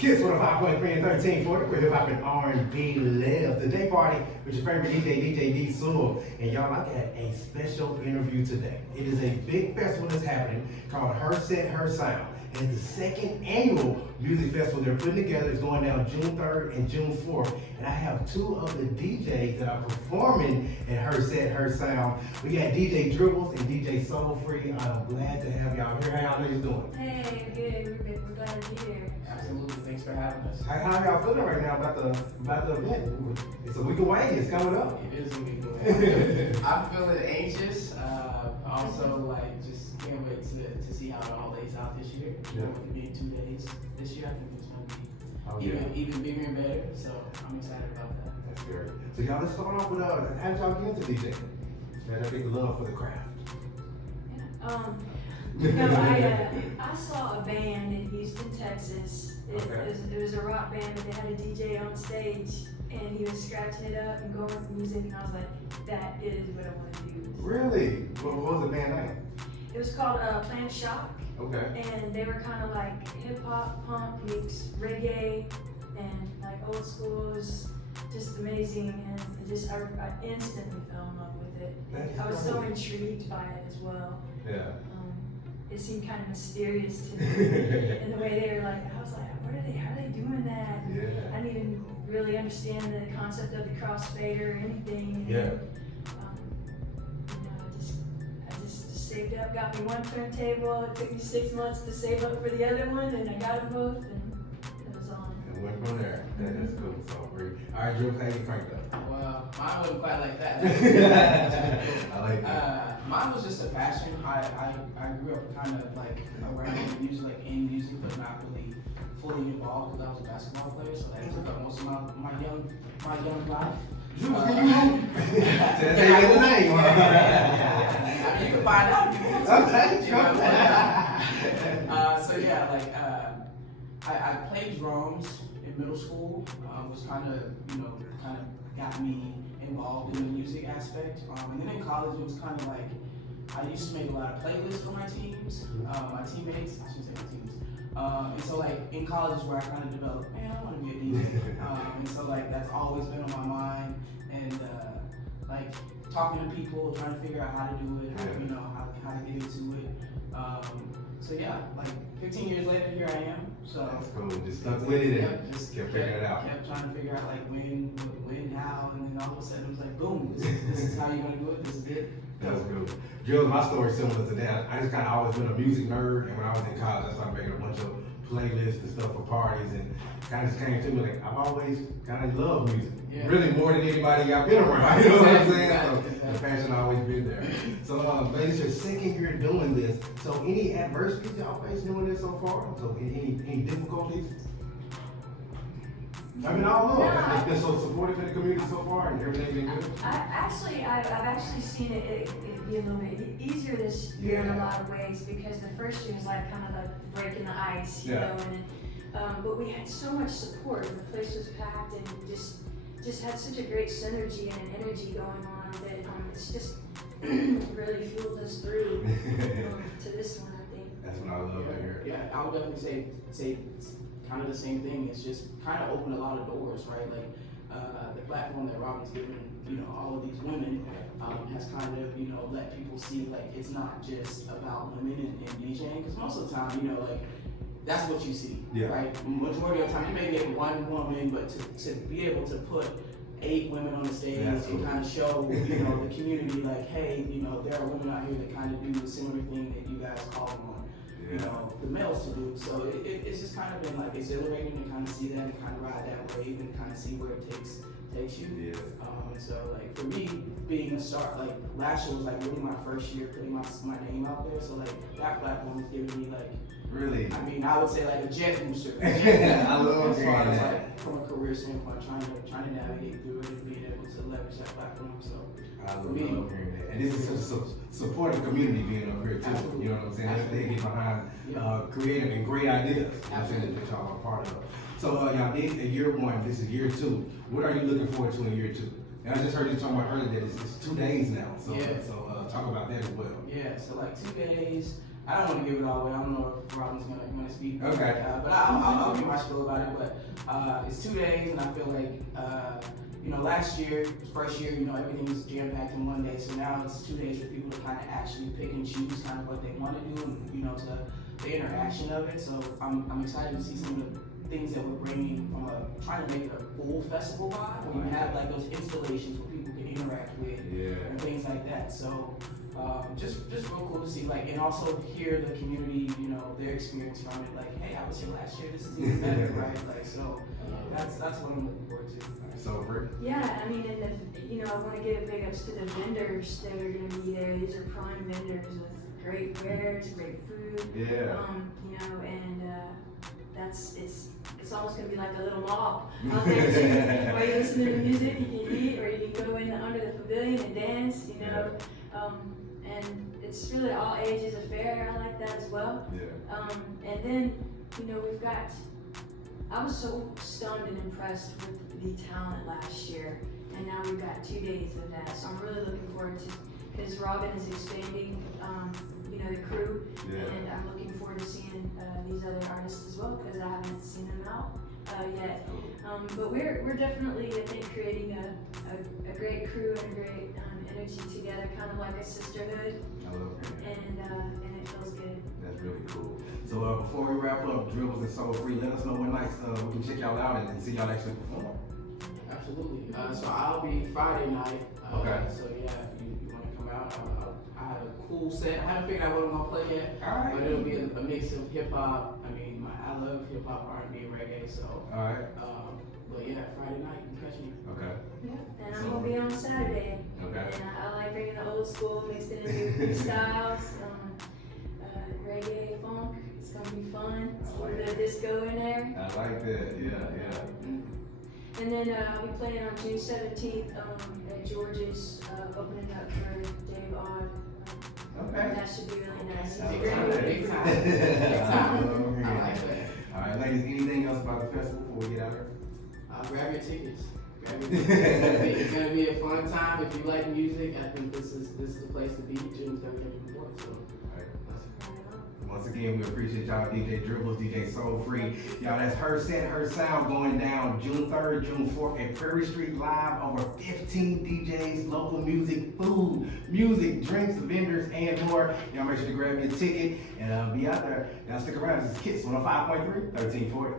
Kiss 105.3 and 1340, where hip hop and R&B live. The day party with your favorite DJ D Sewell. And y'all, I got a special interview today. It is a big festival that's happening called Her Set, Her Sound. And it's the second annual music festival they're putting together. It's going down June 3rd and June 4th. And I have two of the DJs that are performing at Her Set, Her Sound. We got DJ Dribbles and DJ Soul Free. I'm glad to have y'all here. How y'all ladies doing? Hey, good. We're glad to be here. Absolutely. Thanks for having us. How y'all feeling right now about the event? It's a week away. It's coming up. It is a week away. I'm feeling anxious. Also, like, just can't wait to see how it all lays out this year. Yeah. With it being 2 days this year, I think it's going to be Oh, even bigger and better. So I'm excited about that. That's great. So y'all, let's start off with how did y'all get into DJing? How did y'all get the love for the craft? I saw a band in Houston, Texas. It was a rock band, but they had a DJ on stage, and he was scratching it up and going with music, and I was like, that is what I want to do. Really? What was the band name? It was called Planet Shock, Okay. and they were kind of like hip hop, punk mixed reggae, and like old school. It was just amazing, and I instantly fell in love with it. I was so intrigued by it as well. Yeah. It seemed kind of mysterious to me, and the way they were like, I was like, how are they doing that? Yeah. I didn't even really understand the concept of the crossfader or anything. Yeah. I just saved up, got me one turntable. It took me 6 months to save up for the other one, and I got them both, and it was on. And went from there. That is cool. So great. All right, Drew, how you cranked up? Well, mine wasn't quite like that. I like that. Mine was just a passion. I grew up kind of like around music, like in music, but not really fully involved because I was a basketball player. So that took up most of my young life. Drew, can you say the name? I mean, you can find out. Okay. So yeah, like I played drums in middle school. Was kind of got me involved in the music aspect. And then in college, it was kind of like I used to make a lot of playlists for my teams, my teammates. I should say my teams. And so like in college is where I kind of developed, man, I want to be a DJ. And so like that's always been on my mind, and like talking to people, trying to figure out how to do it, how to get into it. So yeah, like 15 years later, here I am. So That's cool. Just stuck with it and just kept figuring it out. Kept trying to figure out like when, how, and then all of a sudden it was like, boom, this is how you're gonna do it. This is it. That's cool. Jill, my story is similar to that. I just kind of always been a music nerd, and when I was in college, I started making a bunch of playlists and stuff for parties, and kind of just came to me like I've always kind of loved music, really more than anybody I've been around. You know what I'm saying? So the passion always been there. So, ladies, your second year doing this. So, any adversities y'all face doing this so far? So, any difficulties? I mean, I don't know. It's been so supportive in the community so far, and everything's been good. I've actually seen it be a little bit easier this year in a lot of ways, because the first year was like kind of like breaking the ice, you know, and but we had so much support. The place was packed, and just had such a great synergy and an energy going on that it's just really fueled us through to this one, I think. That's what I love to hear. Yeah, I would definitely say kind of the same thing. It's just kind of opened a lot of doors, right? Like the platform that Robin's given, all of these women has kind of, let people see like it's not just about women and DJing, because most of the time, like that's what you see, right? Majority of the time, you may get one woman, but to be able to put 8 women on the stage and kind of show, the community like, hey, there are women out here that kind of do the similar thing that you guys call them on. The males to do. So it's just kind of been like exhilarating to kind of see that and kind of ride that wave and kind of see where it takes you. And so like for me, being a start, like last year was like really my first year putting my name out there. So like that platform was giving me like, really, I mean, I would say like a jet booster. I love as far hearing as that. like from a career standpoint, trying to navigate through it and being able to leverage that platform. So I love hearing that. And this is such a supportive community being up here too. Absolutely. You know what I'm saying? They get behind creative and great ideas. Absolutely. That y'all are part of. So y'all did year 1, this is year 2. What are you looking forward to in year 2? And I just heard you talking about earlier that it's 2 days now. So talk about that as well. Yeah, so like 2 days. I don't want to give it all away. I don't know if Robin's gonna speak. Okay. But I'll give my spiel about it. But it's 2 days, and I feel like last year, first year, everything was jam packed in one day. So now it's 2 days for people to kind of actually pick and choose kind of what they want to do, and to the interaction of it. So I'm excited to see some of the things that we're bringing from trying to make a full festival vibe, where you have like those installations where people can interact with and things like that. So just real cool to see, like, and also hear the community, their experience from it. Like, hey, I was here last year. This is even better, right? Like, so that's what I'm looking forward to. So, Rick? Yeah, I mean, and I want to give big ups to the vendors that are going to be there. These are prime vendors with great wares, great food. Yeah. And it's almost gonna be like a little mall out there too, where you listen to the music, you can eat, or you can go in under the pavilion and dance, and it's really all ages affair. I like that as well. Yeah. And then we've got. I was so stunned and impressed with the talent last year, and now we've got 2 days of that. So I'm really looking forward to, because Robin is expanding, the crew, and I'm looking forward to seeing these other artists as well, because I haven't seen them out yet. But we're definitely, I think, creating a great crew and a great energy together, kind of like a sisterhood. I love that. And it feels good. That's really cool. So before we wrap up Dribbles and Soul Free, let us know when nights we can check y'all out and see y'all actually perform. Absolutely. So I'll be Friday night. Okay. So yeah, if you want to come out, I have a cool set. I haven't figured out what I'm gonna play yet. All right. But it'll be a mix of hip hop. I mean, I love hip hop, R&B, and reggae. So. All right. But yeah, Friday night, you can catch me. Okay. Yeah, and I'm gonna be on Saturday. Okay. And I like bringing the old school mixed in with new styles, reggae, funk. It's gonna be fun. It's a little bit of disco in there. I like that. Yeah. And then I'll be playing on June 17th at George's, opening up for Dave Odd. Okay. That should be really nice. He's a Big great time. guy. Big time. Big time. I like that. All right, ladies. Anything else about the festival before we get out of here? Grab your tickets. It's gonna be a fun time. If you like music, I think this is the place to be. June 3rd and 4th. So. Once again, we appreciate y'all, DJ Dribbles, DJ Soul Free. Y'all, that's Her Set, Her Sound going down June 3rd, June 4th at Prairie Street Live. Over 15 DJs, local music, food, music, drinks, vendors, and more. Y'all make sure to grab your ticket and be out there. Y'all stick around. This is Kiss 105.3, 1340.